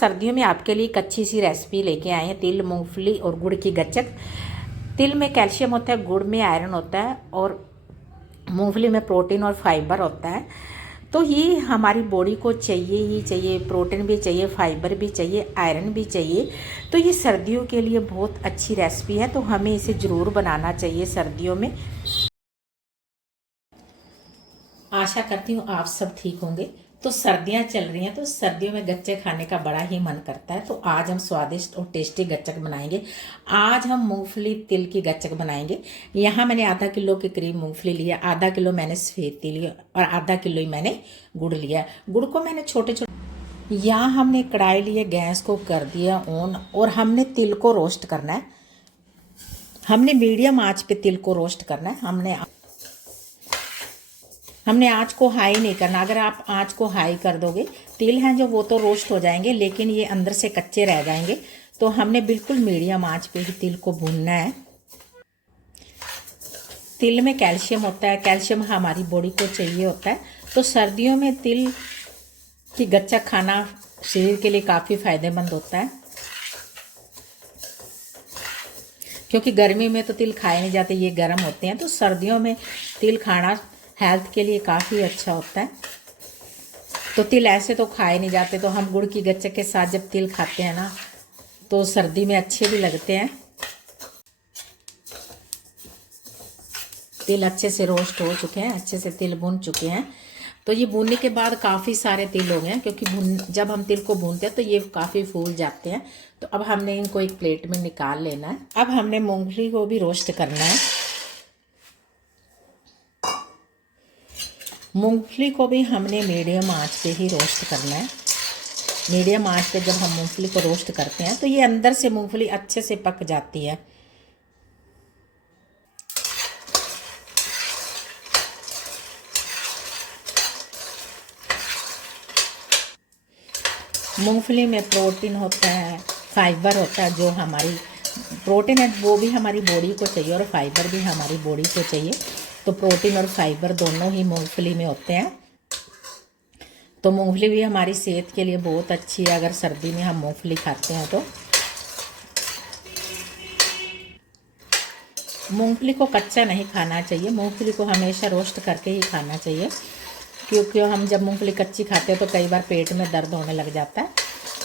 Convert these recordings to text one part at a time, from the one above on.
सर्दियों में आपके लिए एक अच्छी सी रेसिपी लेके आए हैं, तिल, मूंगफली और गुड़ की गच्चक। तिल में कैल्शियम होता है, गुड़ में आयरन होता है और मूंगफली में प्रोटीन और फाइबर होता है। तो ये हमारी बॉडी को चाहिए ही चाहिए, प्रोटीन भी चाहिए, फाइबर भी चाहिए, आयरन भी चाहिए। तो ये सर्दियों के लिए बहुत अच्छी रेसिपी है, तो हमें इसे ज़रूर बनाना चाहिए सर्दियों में। आशा करती हूँ आप सब ठीक होंगे। तो सर्दियाँ चल रही हैं, तो सर्दियों में गच्चक खाने का बड़ा ही मन करता है। तो आज हम स्वादिष्ट और टेस्टी गच्चक बनाएंगे। आज हम मूंगफली तिल की गच्चक बनाएंगे। यहाँ मैंने आधा किलो के करीब मूंगफली लिया, आधा किलो मैंने सफ़ेद तिल लिया और आधा किलो ही मैंने गुड़ लिया। गुड़ को मैंने छोटे छोटे, यहाँ हमने कढ़ाई लिए, गैस को कर दिया ऑन और हमने तिल को रोस्ट करना है। हमने मीडियम आँच पे तिल को रोस्ट करना है। हमने आँच को हाई नहीं करना। अगर आप आँच को हाई कर दोगे, तिल हैं जो वो तो रोस्ट हो जाएंगे, लेकिन ये अंदर से कच्चे रह जाएंगे। तो हमने बिल्कुल मीडियम आँच पे ही तिल को भूनना है। तिल में कैल्शियम होता है, कैल्शियम हमारी बॉडी को चाहिए होता है। तो सर्दियों में तिल की गच्चक खाना शरीर के लिए काफ़ी फायदेमंद होता है, क्योंकि गर्मी में तो तिल खाए नहीं जाते, ये गर्म होते हैं। तो सर्दियों में तिल खाना हेल्थ के लिए काफ़ी अच्छा होता है। तो तिल ऐसे तो खाए नहीं जाते, तो हम गुड़ की गच्चक के साथ जब तिल खाते हैं ना, तो सर्दी में अच्छे भी लगते हैं। तिल अच्छे से रोस्ट हो चुके हैं, अच्छे से तिल भून चुके हैं। तो ये भूनने के बाद काफ़ी सारे तिल हो गए हैं, क्योंकि जब हम तिल को भूनते हैं तो ये काफ़ी फूल जाते हैं। तो अब हमने इनको एक प्लेट में निकाल लेना है। अब हमने मूंगफली को भी रोस्ट करना है। मूंगफली को भी हमने मीडियम आंच पे ही रोस्ट करना है। मीडियम आंच पे जब हम मूंगफली को रोस्ट करते हैं तो ये अंदर से मूंगफली अच्छे से पक जाती है। मूंगफली में प्रोटीन होता है, फाइबर होता है। जो हमारी प्रोटीन है वो भी हमारी बॉडी को चाहिए और फाइबर भी हमारी बॉडी को चाहिए। तो प्रोटीन और फाइबर दोनों ही मूंगफली में होते हैं। तो मूंगफली भी हमारी सेहत के लिए बहुत अच्छी है, अगर सर्दी में हम मूंगफली खाते हैं तो। मूंगफली को कच्चा नहीं खाना चाहिए, मूंगफली को हमेशा रोस्ट करके ही खाना चाहिए, क्योंकि हम जब मूंगफली कच्ची खाते हैं तो कई बार पेट में दर्द होने लग जाता है।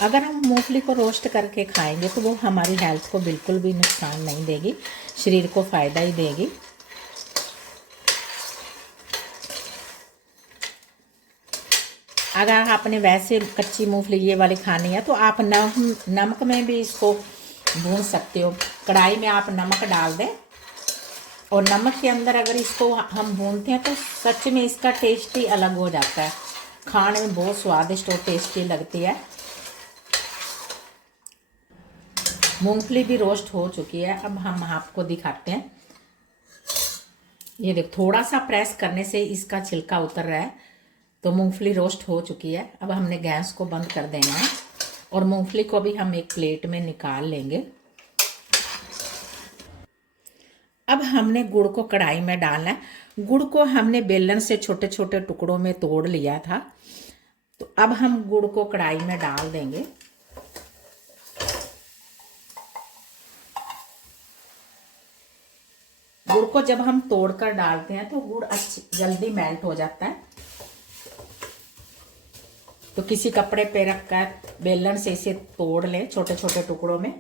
अगर हम मूंगफली को रोस्ट करके खाएंगे तो वो हमारी हेल्थ को बिल्कुल भी नुकसान नहीं देगी, शरीर को फ़ायदा ही देगी। अगर आपने वैसे कच्ची मूंगफली ये वाली खानी है तो आप नमक में भी इसको भून सकते हो। कढ़ाई में आप नमक डाल दें और नमक के अंदर अगर इसको हम भूनते हैं तो सच में इसका टेस्ट ही अलग हो जाता है, खाने में बहुत स्वादिष्ट और टेस्टी लगती है। मूंगफली भी रोस्ट हो चुकी है। अब हम आपको दिखाते हैं। ये देख, थोड़ा सा प्रेस करने से इसका छिलका उतर रहा है। तो मूंगफली रोस्ट हो चुकी है। अब हमने गैस को बंद कर देना है और मूंगफली को भी हम एक प्लेट में निकाल लेंगे। अब हमने गुड़ को कढ़ाई में डालना है। गुड़ को हमने बेलन से छोटे छोटे टुकड़ों में तोड़ लिया था। तो अब हम गुड़ को कढ़ाई में डाल देंगे। गुड़ को जब हम तोड़कर डालते हैं तो गुड़ जल्दी मेल्ट हो जाता है। तो किसी कपड़े पे रखकर बेलन से इसे तोड़ लें छोटे छोटे टुकड़ों में।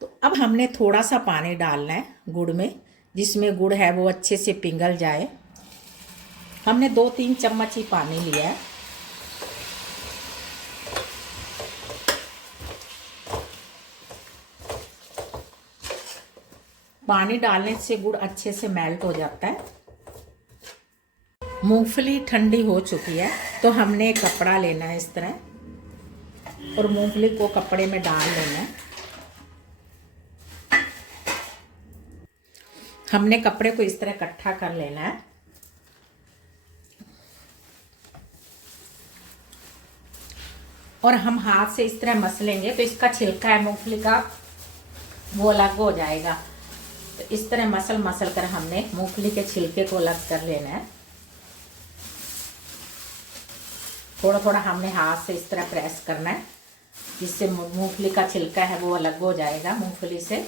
तो अब हमने थोड़ा सा पानी डालना है गुड़ में, जिसमें गुड़ है वो अच्छे से पिघल जाए। हमने 2-3 चम्मच ही पानी लिया है। पानी डालने से गुड़ अच्छे से मेल्ट हो जाता है। मूंगफली ठंडी हो चुकी है, तो हमने एक कपड़ा लेना है इस तरह और मूंगफली को कपड़े में डाल लेना है। हमने कपड़े को इस तरह इकट्ठा कर लेना है। और हम हाथ से इस तरह मसलेंगे तो इसका छिलका है मूंगफली का वो अलग हो जाएगा। तो इस तरह मसल कर हमने मूंगफली के छिलके को अलग कर लेना है। थोड़ा थोड़ा हमने हाथ से इस तरह प्रेस करना है जिससे मूंगफली का छिलका है वो अलग हो जाएगा मूंगफली से।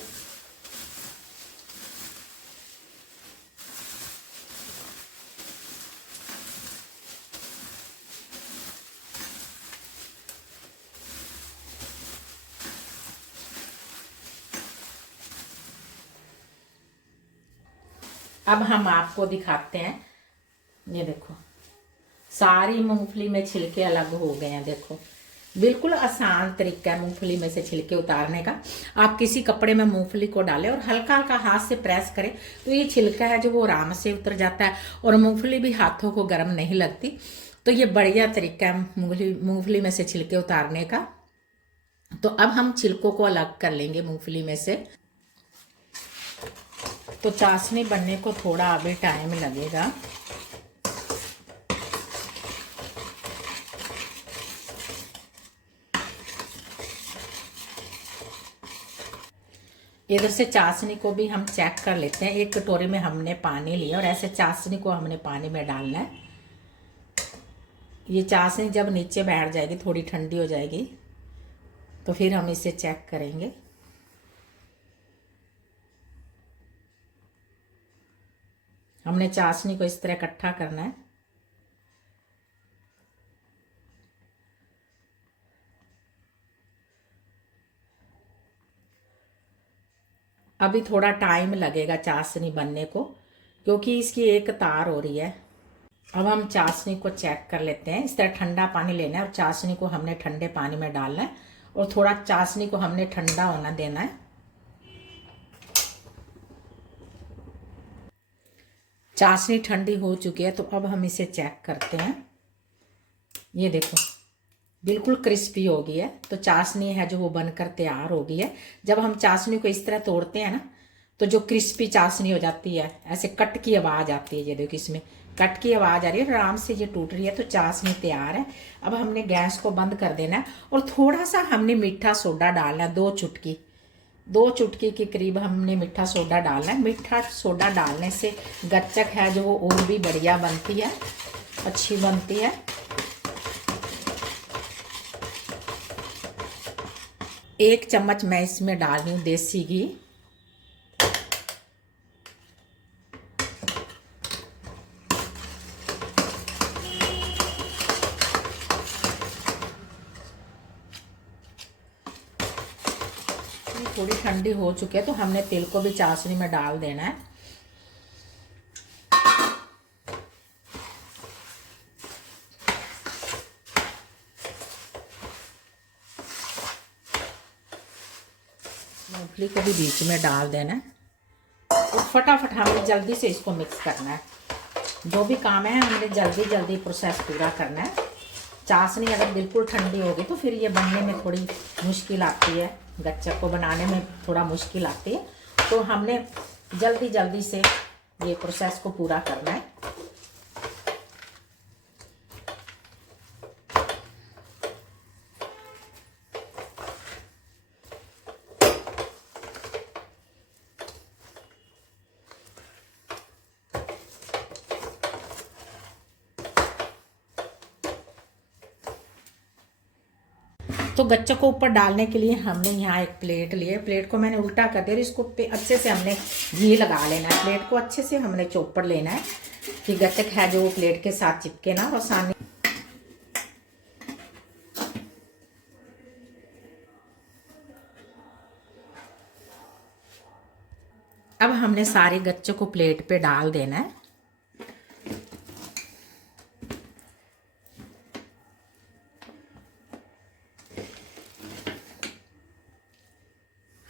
अब हम आपको दिखाते हैं, ये देखो सारी मूंगफली में छिलके अलग हो गए हैं। देखो बिल्कुल आसान तरीका है मूंगफली में से छिलके उतारने का। आप किसी कपड़े में मूंगफली को डालें और हल्का हल्का हाथ से प्रेस करें तो ये छिलका है जो वो आराम से उतर जाता है और मूंगफली भी हाथों को गर्म नहीं लगती। तो ये बढ़िया तरीका है मूंगफली में से छिलके उतारने का। तो अब हम छिलकों को अलग कर लेंगे मूंगफली में से। तो चाशनी बनने को थोड़ा अभी टाइम लगेगा। इधर से चाशनी को भी हम चेक कर लेते हैं। एक कटोरी में हमने पानी लिया और ऐसे चाशनी को हमने पानी में डालना है। ये चाशनी जब नीचे बैठ जाएगी, थोड़ी ठंडी हो जाएगी, तो फिर हम इसे चेक करेंगे। हमने चाशनी को इस तरह इकट्ठा करना है। अभी थोड़ा टाइम लगेगा चाशनी बनने को, क्योंकि इसकी एक तार हो रही है। अब हम चाशनी को चेक कर लेते हैं। इस तरह ठंडा पानी लेना है और चाशनी को हमने ठंडे पानी में डालना है और थोड़ा चाशनी को हमने ठंडा होना देना है। चाशनी ठंडी हो चुकी है, तो अब हम इसे चेक करते हैं। ये देखो बिल्कुल क्रिस्पी हो गई है। तो चाशनी है जो वो बनकर तैयार हो गई है। जब हम चाशनी को इस तरह तोड़ते हैं ना, तो जो क्रिस्पी चाशनी हो जाती है, ऐसे कट की आवाज़ आती है। ये देखो इसमें कट की आवाज़ आ रही है, आराम से ये टूट रही है। तो चाशनी तैयार है। अब हमने गैस को बंद कर देना है और थोड़ा सा हमने मीठा सोडा डालना है। 2 चुटकी के करीब हमने मीठा सोडा डालना है। मीठा सोडा डालने से गच्चक है जो वो और भी बढ़िया बनती है, अच्छी बनती है। एक चम्मच मैं इसमें डाल रही हूँ देसी घी। थोड़ी ठंडी हो चुकी है, तो हमने तेल को भी चाशनी में डाल देना है। मूंगफली को भी बीच में डाल देना है और फटाफट हमें जल्दी से इसको मिक्स करना है। जो भी काम है हमने जल्दी जल्दी प्रोसेस पूरा करना है। चाशनी अगर बिल्कुल ठंडी होगी तो फिर ये बनने में थोड़ी मुश्किल आती है, गच्चक को बनाने में थोड़ा मुश्किल आती है। तो हमने जल्दी जल्दी से ये प्रोसेस को पूरा करना है। तो गच्चक को ऊपर डालने के लिए हमने यहाँ एक प्लेट ली है। प्लेट को मैंने उल्टा कर दिया और इसको पे अच्छे से हमने घी लगा लेना है। प्लेट को अच्छे से हमने चौपड़ लेना है कि गच्चक है जो वो प्लेट के साथ चिपके ना और आसानी। अब हमने सारे गच्चक को प्लेट पे डाल देना है।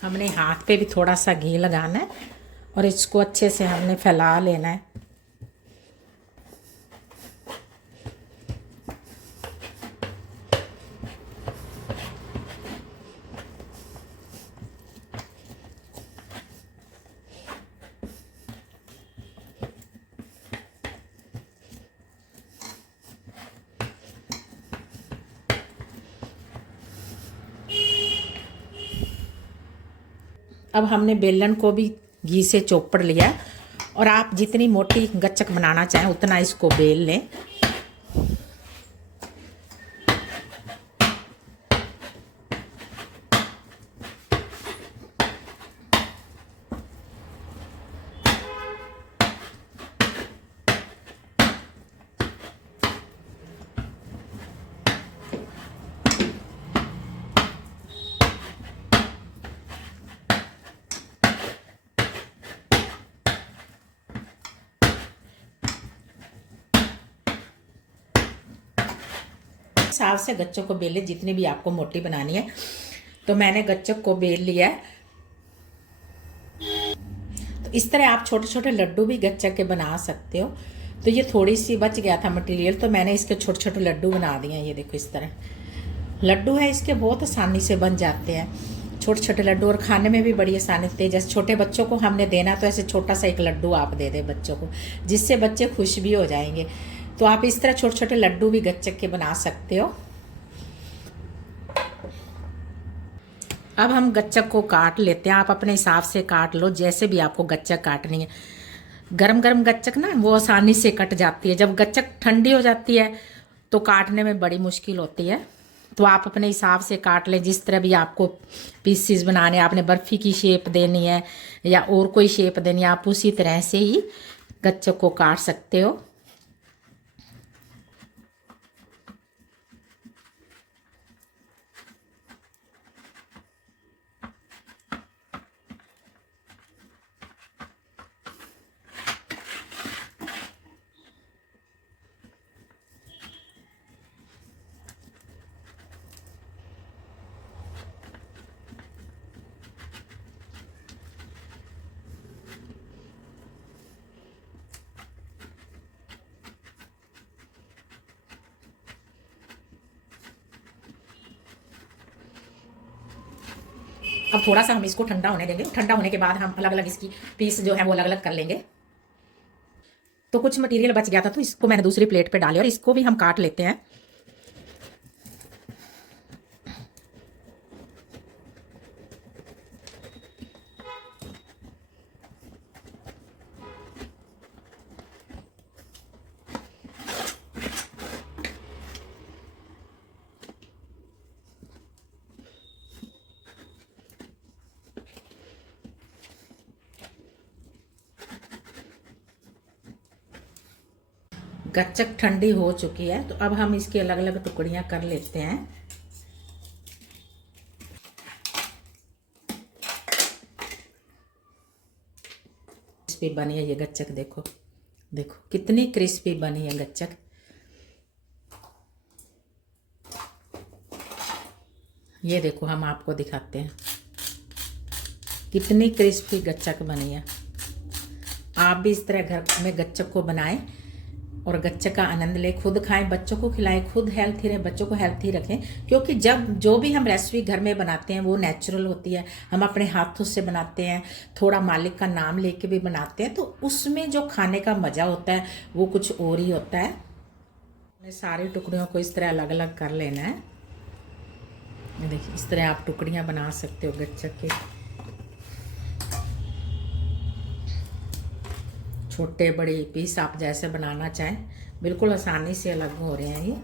हमने हाथ पे भी थोड़ा सा घी लगाना है और इसको अच्छे से हमने फैला लेना है। अब हमने बेलन को भी घी से चौपड़ लिया है और आप जितनी मोटी गच्चक बनाना चाहें उतना इसको बेल लें। हिसाब से गच्चों को बेलें, जितनी भी आपको मोटी बनानी है। तो मैंने गच्चक को बेल लिया है। तो इस तरह आप छोटे छोटे लड्डू भी गच्चक के बना सकते हो। तो ये थोड़ी सी बच गया था मटेरियल, तो मैंने इसके छोटे छोटे लड्डू बना दिए हैं। ये देखो इस तरह लड्डू है इसके, बहुत आसानी से बन जाते हैं छोटे छोटे लड्डू, और खाने में भी बड़ी आसानी होती है। जैसे छोटे बच्चों को हमने देना, तो ऐसे छोटा सा एक लड्डू आप दे दें बच्चों को, जिससे बच्चे खुश भी हो जाएंगे। तो आप इस तरह छोटे छोटे लड्डू भी गच्चक के बना सकते हो। अब हम गच्चक को काट लेते हैं। आप अपने हिसाब से काट लो, जैसे भी आपको गच्चक काटनी है। गरम गरम गच्चक ना वो आसानी से कट जाती है, जब गच्चक ठंडी हो जाती है तो काटने में बड़ी मुश्किल होती है। तो आप अपने हिसाब से काट लें, जिस तरह भी आपको पीसीस बनाने, आपने बर्फ़ी की शेप देनी है या और कोई शेप देनी है, आप उसी तरह से ही गच्चक को काट सकते हो। अब थोड़ा सा हम इसको ठंडा होने देंगे। ठंडा होने के बाद हम अलग अलग इसकी पीस जो है वो अलग अलग कर लेंगे। तो कुछ मटेरियल बच गया था, तो इसको मैंने दूसरी प्लेट पे डाली और इसको भी हम काट लेते हैं। गच्चक ठंडी हो चुकी है, तो अब हम इसकी अलग अलग टुकड़ियां कर लेते हैं। क्रिस्पी बनी है ये गच्चक, देखो देखो कितनी क्रिस्पी बनी है गच्चक। ये देखो हम आपको दिखाते हैं कितनी क्रिस्पी गच्चक बनी है। आप भी इस तरह घर में गच्चक को बनाएं और गच्चक का आनंद लें, खुद खाएं, बच्चों को खिलाएं, खुद हेल्थी रहें, बच्चों को हेल्थी रखें। क्योंकि जब जो भी हम रेसिपी घर में बनाते हैं वो नेचुरल होती है, हम अपने हाथों से बनाते हैं, थोड़ा मालिक का नाम लेके भी बनाते हैं, तो उसमें जो खाने का मज़ा होता है वो कुछ और ही होता है। सारी टुकड़ियों को इस तरह अलग अलग कर लेना है। देखिए इस तरह आप टुकड़ियाँ बना सकते हो गच्चक के, छोटे बड़े पीस आप जैसे बनाना चाहें, बिल्कुल आसानी से अलग हो रहे हैं ये।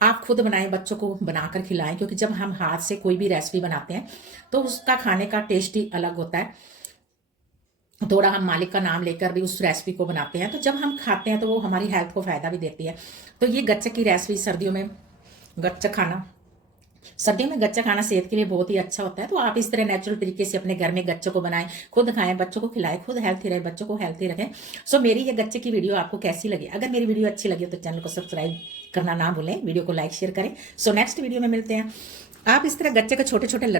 आप खुद बनाएं, बच्चों को बनाकर खिलाएं, क्योंकि जब हम हाथ से कोई भी रेसिपी बनाते हैं तो उसका खाने का टेस्ट ही अलग होता है। थोड़ा हम मालिक का नाम लेकर भी उस रेसिपी को बनाते हैं, तो जब हम खाते हैं तो वो हमारी हेल्थ को फ़ायदा भी देती है। तो ये गच्चक की रेसिपी, सर्दियों में गच्चक खाना, सर्दियों में गच्चक खाना सेहत के लिए बहुत ही अच्छा होता है। तो आप इस तरह नेचुरल तरीके से अपने घर में गच्चक को बनाएं, खुद खाएं, बच्चों को खिलाएं, खुद हेल्थी रहे, बच्चों को हेल्थी रखें। सो मेरी ये गच्चक की वीडियो आपको कैसी लगी? अगर मेरी वीडियो अच्छी लगी तो चैनल को सब्सक्राइब करना ना भूलें, वीडियो को लाइक शेयर करें। सो नेक्स्ट वीडियो में मिलते हैं। आप इस तरह गच्चक के छोटे छोटे